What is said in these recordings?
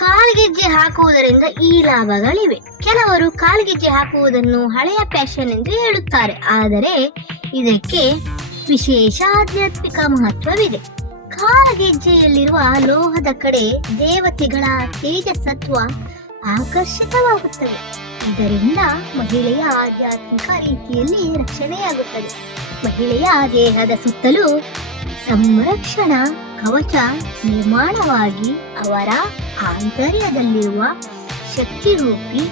ಕಾಲ್ಗೆಜ್ಜೆ ಹಾಕುವುದರಿಂದ ಈ ಲಾಭಗಳಿವೆ. ಕೆಲವರು ಕಾಲ್ಗೆಜ್ಜೆ ಹಾಕುವುದನ್ನು ಹಳೆಯ ಫ್ಯಾಷನ್ ಎಂದು ಹೇಳುತ್ತಾರೆ, ಆದರೆ ಇದಕ್ಕೆ ವಿಶೇಷ ಆಧ್ಯಾತ್ಮಿಕ ಮಹತ್ವವಿದೆ. ಕಾಲ್ಗೆಜ್ಜೆಯಲ್ಲಿರುವ ಲೋಹದ ಕಡೆ ದೇವತೆಗಳ ತೇಜಸತ್ವ ಆಕರ್ಷಿತವಾಗುತ್ತವೆ. ಇದರಿಂದ ಮಹಿಳೆಯ ಆಧ್ಯಾತ್ಮಿಕ ರೀತಿಯಲ್ಲಿ ರಕ್ಷಣೆಯಾಗುತ್ತದೆ. ಮಹಿಳೆಯ ದೇಹದ ಸುತ್ತಲೂ ಸಂರಕ್ಷಣಾ ಕವಚ ನಿರ್ಮಾಣವಾಗಿ ಅವರ ಆಂತರ್ಯದಲ್ಲಿರುವ ಶಕ್ತಿರೂಪಿ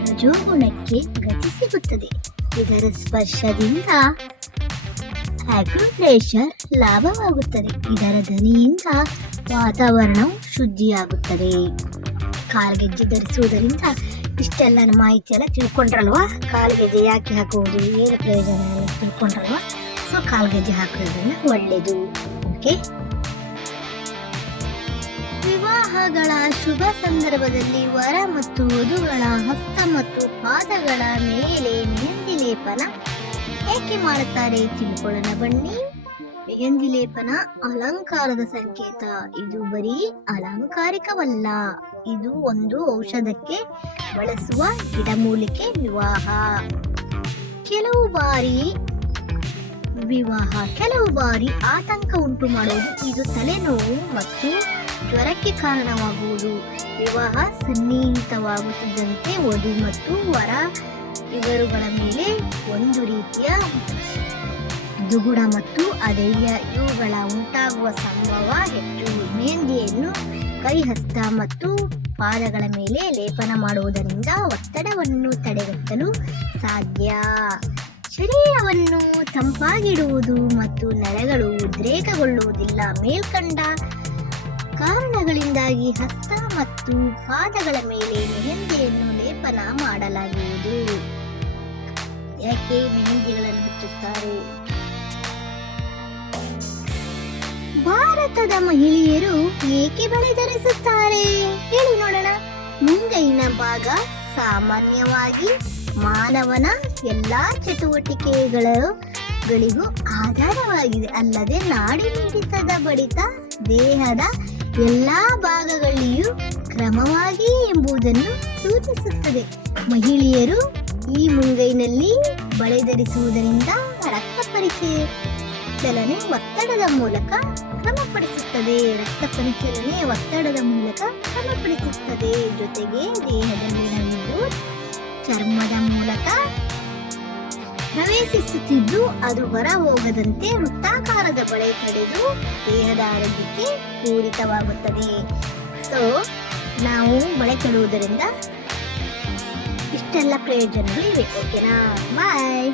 ರಜೋಗುಣಕ್ಕೆ ಗತಿ ಸಿಗುತ್ತದೆ. ಇದರ ಸ್ಪರ್ಶದಿಂದ ಆಕ್ಯುಪ್ರೆಷರ್ ಲಾಭವಾಗುತ್ತದೆ. ಇದರ ಧ್ವನಿಯಿಂದ ವಾತಾವರಣವು ಶುದ್ಧಿಯಾಗುತ್ತದೆ. ಕಾಲ್ಗೆಜ್ಜೆ ಧರಿಸುವುದರಿಂದ ಇಷ್ಟೆಲ್ಲ ಮಾಹಿತಿ ಎಲ್ಲ ತಿಳ್ಕೊಂಡ್ರಲ್ವಾ? ಕಾಲ್ಗೆಜ್ಜೆ ಯಾಕೆ ಹಾಕುವುದು, ಏನು ಪ್ರಯೋಜನ ಎಲ್ಲ ತಿಳ್ಕೊಂಡ್ರಲ್ವಾ? ಸೊ ಕಾಲ್ಗೆಜ್ಜೆ ಹಾಕೋದ್ರಿಂದ ಒಳ್ಳೆಯದು. ಓಕೆ, ವಿವಾಹಗಳ ಶುಭ ಸಂದರ್ಭದಲ್ಲಿ ವರ ಮತ್ತು ವಧುಗಳ ಹಸ್ತ ಮತ್ತು ಪಾದಗಳ ಮೇಲೆ ಮೆಹಂದಿ ಲೇಪನ ಏಕೆ ಮಾಡುತ್ತಾರೆ ತಿಳ್ಕೊಳ್ಳೋಣ ಬನ್ನಿ. ಮೆಹಂದಿ ಲೇಪನ ಅಲಂಕಾರದ ಸಂಕೇತ. ಇದು ಬರೀ ಅಲಂಕಾರಿಕವಲ್ಲ, ಇದು ಒಂದು ಔಷಧಕ್ಕೆ ಬಳಸುವ ಗಿಡಮೂಲಿಕೆ. ಕೆಲವು ಬಾರಿ ಆತಂಕ ಉಂಟು ಮಾಡುವುದು. ಇದು ತಲೆನೋವು ಮತ್ತು ಜ್ವರಕ್ಕೆ ಕಾರಣವಾಗುವುದು. ವಿವಾಹ ಸನ್ನಿಹಿತವಾಗುತ್ತಿದ್ದಂತೆ ವಧು ಮತ್ತು ವರ ಇವರುಗಳ ಮೇಲೆ ಒಂದು ರೀತಿಯ ದುಗುಡ ಮತ್ತು ಅಧೈರ್ಯ ಇವುಗಳ ಉಂಟಾಗುವ ಸಂಭವ ಹೆಚ್ಚು. ಮೆಹಂದಿಯನ್ನು ಕೈ, ಹಸ್ತ ಮತ್ತು ಪಾದಗಳ ಮೇಲೆ ಲೇಪನ ಮಾಡುವುದರಿಂದ ಒತ್ತಡವನ್ನು ತಡೆಗಟ್ಟಲು ಸಾಧ್ಯ. ಶರೀರವನ್ನು ತಂಪಾಗಿಡುವುದು ಮತ್ತು ನರಗಳು ಉದ್ರೇಕಗೊಳ್ಳುವುದಿಲ್ಲ. ಮೇಲ್ಕಂಡ ಕಾರಣಗಳಿಂದಾಗಿ ಹಸ್ತ ಮತ್ತು ಪಾದಗಳ ಮೇಲೆ ಮೆಹಂದಿಯನ್ನು ಲೇಪನ ಮಾಡಲಾಗುವುದು. ಯಾಕೆ ಮೆಹಂದಿಗಳನ್ನು ಹಚ್ಚುತ್ತಾರೆ? ಭಾರತದ ಮಹಿಳೆಯರು ಏಕೆ ಬಳೆ ಧರಿಸುತ್ತಾರೆ ಹೇಳಿ ನೋಡೋಣ. ಮುಂಗೈನ ಭಾಗ ಸಾಮಾನ್ಯವಾಗಿ ಮಾನವನ ಎಲ್ಲಾ ಚಟುವಟಿಕೆಗಳಿಗೂ ಆಧಾರವಾಗಿದೆ. ಅಲ್ಲದೆ ನಾಡಿ ಮಿಡಿತದ ಬಡಿತ ದೇಹದ ಎಲ್ಲಾ ಭಾಗಗಳಲ್ಲಿಯೂ ಕ್ರಮವಾಗಿ ಎಂಬುದನ್ನು ಸೂಚಿಸುತ್ತದೆ. ಮಹಿಳೆಯರು ಈ ಮುಂಗೈನಲ್ಲಿ ಬಳೆ ಧರಿಸುವುದರಿಂದ ರಕ್ತ ಪರಿಚಲನೆ ಒತ್ತಡದ ಮೂಲಕ ಕ್ರಮಪಡಿಸುತ್ತದೆ. ಜೊತೆಗೆ ದೇಹದಲ್ಲಿನ ವಿದ್ಯುತ್ ಚರ್ಮದ ಮೂಲಕ ಪ್ರವೇಶಿಸುತ್ತಿದ್ದು ಅದು ಹೊರ ಹೋಗದಂತೆ ವೃತ್ತಾಕಾರದ ಬಳೆ ತಡೆದು ದೇಹದ ಆರೋಗ್ಯಕ್ಕೆ ಪೂರಿತವಾಗುತ್ತದೆ. ಸೊ ನಾವು ಬಳೆ ತೊಡುವುದರಿಂದ ಇಷ್ಟೆಲ್ಲ ಪ್ರಯೋಜನಗಳು ಇವೆ. ಓಕೆನಾ? ಬಾಯ್.